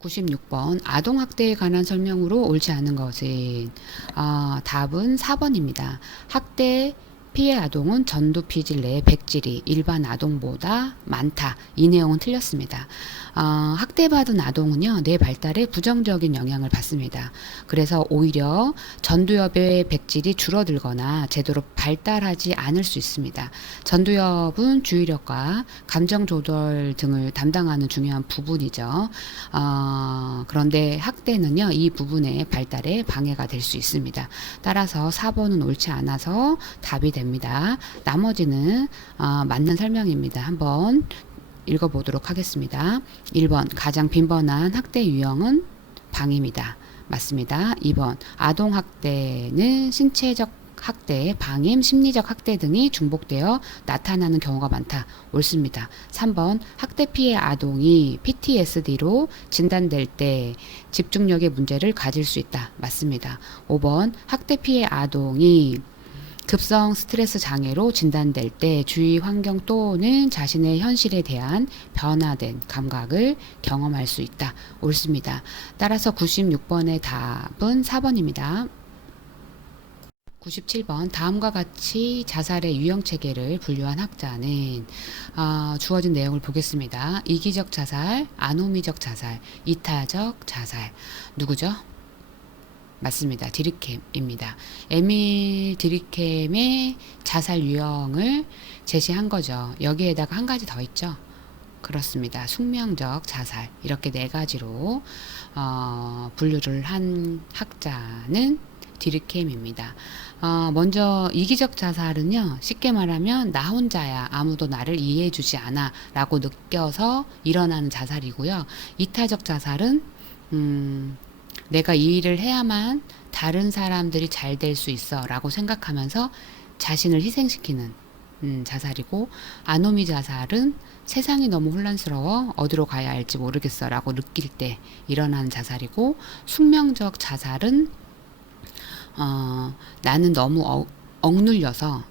96번 아동학대에 관한 설명으로 옳지 않은 것은 답은 4번입니다. 학대 피해 아동은 전두 피질 내의 백질이 일반 아동보다 많다. 이 내용은 틀렸습니다. 학대받은 아동은요, 뇌 발달에 부정적인 영향을 받습니다. 그래서 오히려 전두엽의 백질이 줄어들거나 제대로 발달하지 않을 수 있습니다. 전두엽은 주의력과 감정 조절 등을 담당하는 중요한 부분이죠. 그런데 학대는요, 이 부분의 발달에 방해가 될 수 있습니다. 따라서 4번은 옳지 않아서 답이 됩니다. 나머지는 맞는 설명입니다. 한번 읽어보도록 하겠습니다. 1번 가장 빈번한 학대 유형은 방임이다. 맞습니다. 2번 아동학대는 신체적 학대, 방임, 심리적 학대 등이 중복되어 나타나는 경우가 많다. 옳습니다. 3번 학대 피해 아동이 PTSD로 진단될 때 집중력의 문제를 가질 수 있다. 맞습니다. 5번 학대 피해 아동이 급성 스트레스 장애로 진단될 때 주위 환경 또는 자신의 현실에 대한 변화된 감각을 경험할 수 있다. 옳습니다. 따라서 96번의 답은 4번입니다. 97번 다음과 같이 자살의 유형 체계를 분류한 학자는 주어진 내용을 보겠습니다. 이기적 자살, 아노미적 자살, 이타적 자살. 누구죠? 맞습니다. 디리켐입니다. 에밀 디리켐의 자살 유형을 제시한 거죠. 여기에다가 한 가지 더 있죠. 그렇습니다. 숙명적 자살. 이렇게 네 가지로 분류를 한 학자는 디리켐입니다. 먼저 이기적 자살은요, 쉽게 말하면 나 혼자야, 아무도 나를 이해해주지 않아 라고 느껴서 일어나는 자살이고요. 이타적 자살은 내가 이 일을 해야만 다른 사람들이 잘 될 수 있어 라고 생각하면서 자신을 희생시키는 자살이고, 아노미 자살은 세상이 너무 혼란스러워 어디로 가야 할지 모르겠어 라고 느낄 때 일어나는 자살이고, 숙명적 자살은 나는 너무 억눌려서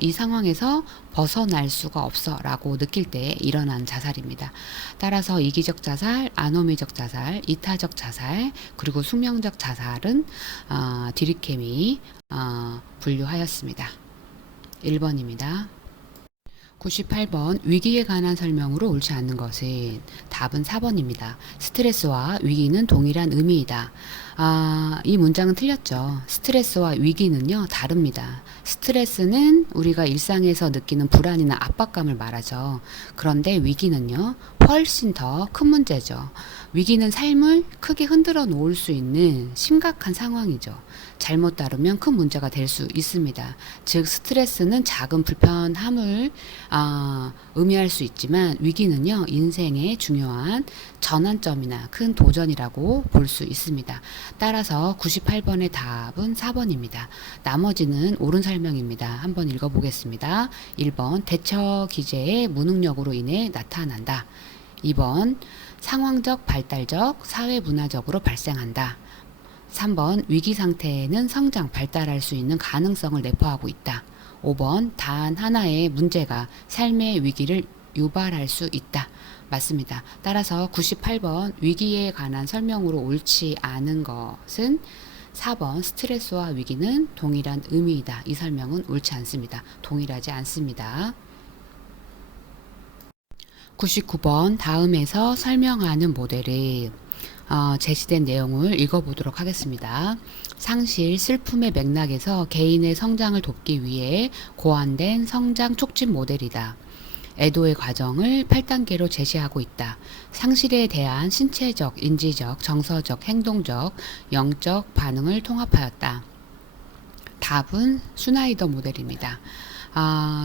이 상황에서 벗어날 수가 없어 라고 느낄 때 일어난 자살입니다. 따라서 이기적 자살, 아노미적 자살, 이타적 자살, 그리고 숙명적 자살은 디리켐이 분류하였습니다. 1번입니다. 98번 위기에 관한 설명으로 옳지 않는 것은 답은 4번입니다. 스트레스와 위기는 동일한 의미이다. 이 문장은 틀렸죠. 스트레스와 위기는요, 다릅니다. 스트레스는 우리가 일상에서 느끼는 불안이나 압박감을 말하죠. 그런데 위기는요, 훨씬 더 큰 문제죠. 위기는 삶을 크게 흔들어 놓을 수 있는 심각한 상황이죠. 잘못 다루면 큰 문제가 될 수 있습니다. 즉 스트레스는 작은 불편함을 의미할 수 있지만 위기는요, 인생의 중요한 전환점이나 큰 도전이라고 볼 수 있습니다. 따라서 98번의 답은 4번입니다. 나머지는 옳은 설명입니다. 한번 읽어보겠습니다. 1번 대처 기제의 무능력으로 인해 나타난다. 2번 상황적, 발달적, 사회 문화적으로 발생한다. 3번 위기 상태에는 성장, 발달할 수 있는 가능성을 내포하고 있다. 5번 단 하나의 문제가 삶의 위기를 유발할 수 있다. 맞습니다. 따라서 98번 위기에 관한 설명으로 옳지 않은 것은 4번 스트레스와 위기는 동일한 의미이다. 이 설명은 옳지 않습니다. 동일하지 않습니다. 99번 다음에서 설명하는 모델을 제시된 내용을 읽어보도록 하겠습니다. 상실, 슬픔의 맥락에서 개인의 성장을 돕기 위해 고안된 성장 촉진 모델이다. 애도의 과정을 8단계로 제시하고 있다. 상실에 대한 신체적, 인지적, 정서적, 행동적, 영적 반응을 통합하였다. 답은 슈나이더 모델입니다.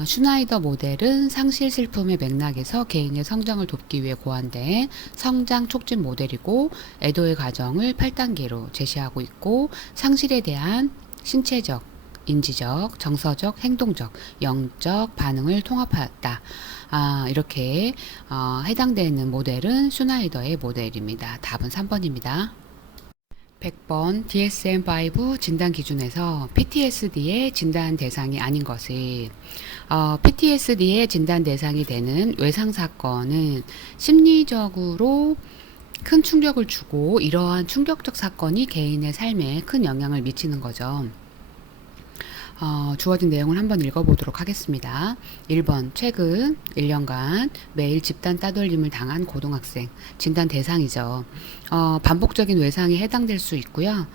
슈나이더 모델은 상실 슬픔의 맥락에서 개인의 성장을 돕기 위해 고안된 성장 촉진 모델이고, 애도의 과정을 8단계로 제시하고 있고, 상실에 대한 신체적, 인지적, 정서적, 행동적, 영적 반응을 통합하였다. 이렇게 해당되는 모델은 슈나이더의 모델입니다. 답은 3번입니다. 100번 DSM-5 진단 기준에서 PTSD의 진단 대상이 아닌 것을 PTSD의 진단 대상이 되는 외상 사건은 심리적으로 큰 충격을 주고 이러한 충격적 사건이 개인의 삶에 큰 영향을 미치는 거죠. 주어진 내용을 한번 읽어보도록 하겠습니다. 1번 최근 1년간 매일 집단 따돌림을 당한 고등학생 진단 대상이죠. 반복적인 외상에 해당될 수 있고요.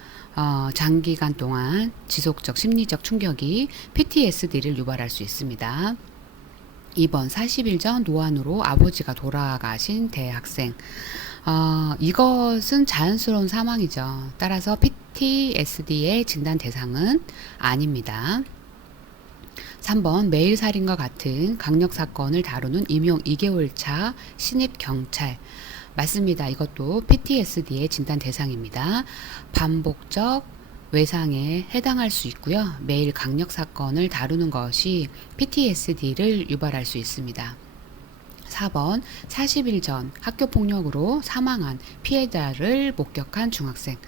장기간 동안 지속적 심리적 충격이 PTSD를 유발할 수 있습니다. 2번 40일 전 노안으로 아버지가 돌아가신 대학생. 이것은 자연스러운 사망이죠. 따라서 PTSD의 진단 대상은 아닙니다. 3번 매일 살인과 같은 강력 사건을 다루는 임용 2개월 차 신입 경찰. 맞습니다. 이것도 PTSD의 진단 대상입니다. 반복적 외상에 해당할 수 있고요. 매일 강력 사건을 다루는 것이 PTSD를 유발할 수 있습니다. 4번 40일 전 학교폭력으로 사망한 피해자를 목격한 중학생.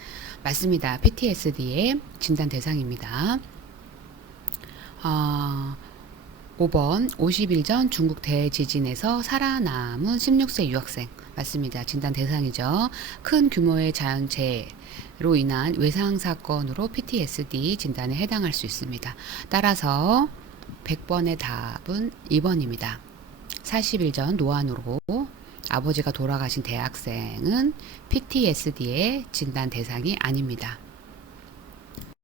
맞습니다. PTSD의 진단 대상입니다. 5번 50일 전 중국 대지진에서 살아남은 16세 유학생. 맞습니다. 진단 대상이죠. 큰 규모의 자연재해로 인한 외상 사건으로 PTSD 진단에 해당할 수 있습니다. 따라서 100번의 답은 2번입니다. 40일 전 노안으로 아버지가 돌아가신 대학생은 PTSD의 진단 대상이 아닙니다.